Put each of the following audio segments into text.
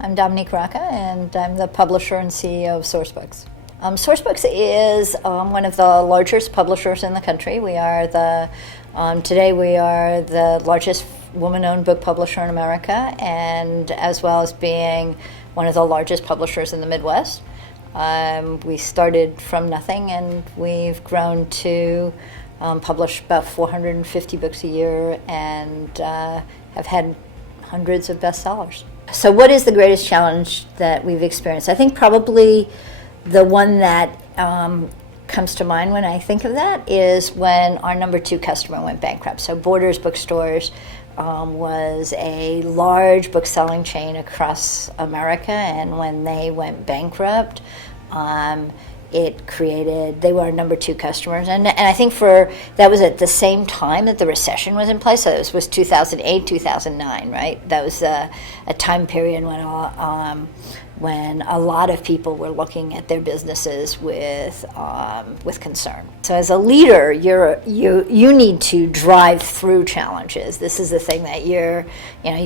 I'm Dominique Raccah, and I'm the publisher and CEO of Sourcebooks. Sourcebooks is one of the largest publishers in the country. We are today we are the largest woman-owned book publisher in America, and as well as being one of the largest publishers in the Midwest. We started from nothing, and we've grown to publish about 450 books a year, and have had hundreds of bestsellers. So what is the greatest challenge that we've experienced? I think probably the one that comes to mind when I think of that is when our number 2 customer went bankrupt. So Borders Bookstores was a large book-selling chain across America, and when they went bankrupt, they were our number 2 customers, and I think that was at the same time that the recession was in place. So this was 2008, 2009, right? That was a time period when a lot of people were looking at their businesses with concern. So as a leader, you need to drive through challenges. This is the thing that you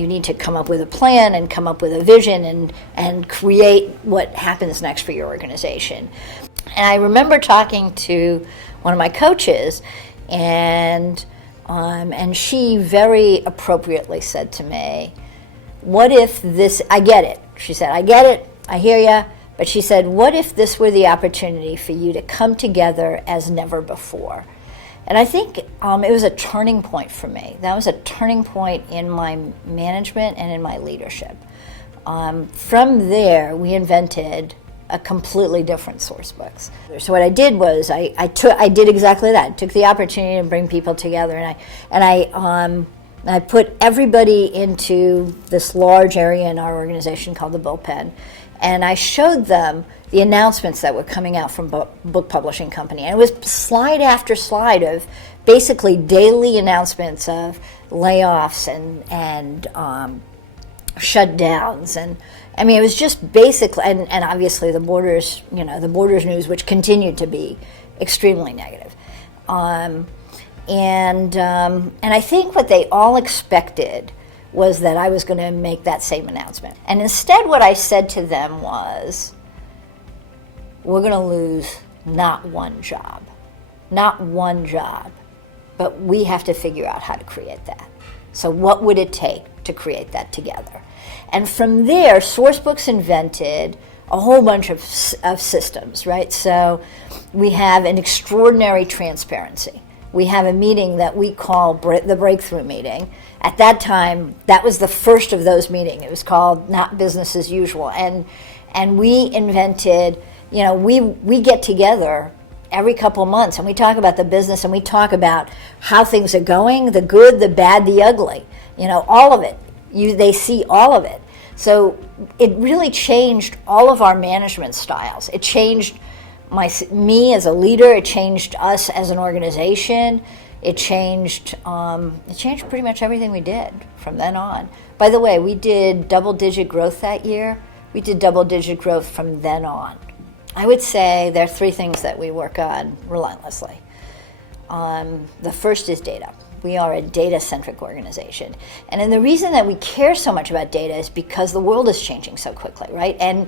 need to come up with a plan and come up with a vision and create what happens next for your organization. And I remember talking to one of my coaches, and she very appropriately said to me, "What if this? I get it." She said, "I get it. I hear you." But she said, "What if this were the opportunity for you to come together as never before?" And I think it was a turning point for me. That was a turning point in my management and in my leadership. From there, we invented a completely different Sourcebooks. So what I did was I did exactly that. I took the opportunity to bring people together, and I put everybody into this large area in our organization called the Bullpen, and I showed them the announcements that were coming out from book publishing company. And it was slide after slide of basically daily announcements of layoffs and shutdowns, and I mean, it was just basically, and obviously the Borders news, which continued to be extremely negative. And I think what they all expected was that I was going to make that same announcement. And instead, what I said to them was, we're going to lose not one job, but we have to figure out how to create that. So what would it take to create that together? And from there, Sourcebooks invented a whole bunch of systems, right? So we have an extraordinary transparency. We have a meeting that we call the breakthrough meeting. At that time, that was the first of those meetings. It was called Not Business as Usual. And we invented, we get together every couple months, and we talk about the business, and we talk about how things are going, the good, the bad, the ugly, all of it. They see all of it. So it really changed all of our management styles. It changed me as a leader. It changed us as an organization. It changed pretty much everything we did from then on. By the way, we did double-digit growth that year. We did double-digit growth from then on. I would say there are 3 things that we work on relentlessly. The first is data. We are a data-centric organization. And the reason that we care so much about data is because the world is changing so quickly, right? And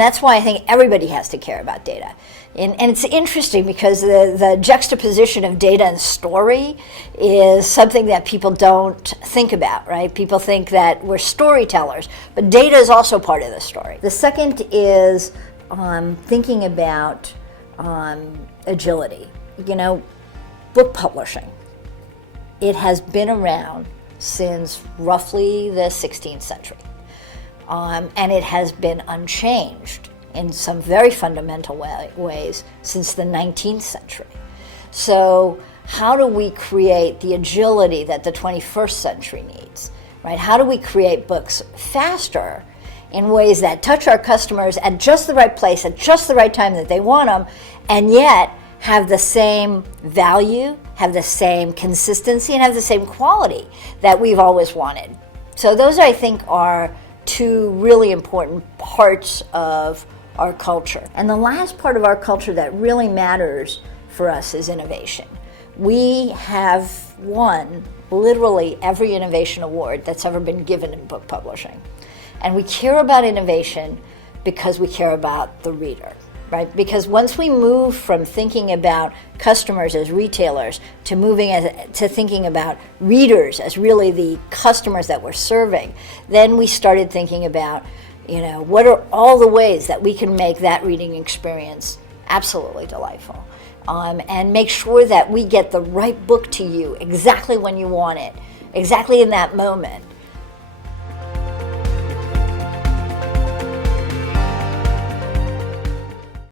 that's why I think everybody has to care about data. And it's interesting because the juxtaposition of data and story is something that people don't think about, right? People think that we're storytellers, but data is also part of the story. The second is thinking about agility. Book publishing. It has been around since roughly the 16th century, and it has been unchanged in some very fundamental ways since the 19th century. So how do we create the agility that the 21st century needs, right? How do we create books faster in ways that touch our customers at just the right place, at just the right time that they want them, and yet have the same value, have the same consistency, and have the same quality that we've always wanted. So those, I think, are 2 really important parts of our culture. And the last part of our culture that really matters for us is innovation. We have won literally every innovation award that's ever been given in book publishing. And we care about innovation because we care about the reader, right? Because once we move from thinking about customers as retailers to thinking about readers as really the customers that we're serving, then we started thinking about, what are all the ways that we can make that reading experience absolutely delightful, and make sure that we get the right book to you exactly when you want it, exactly in that moment.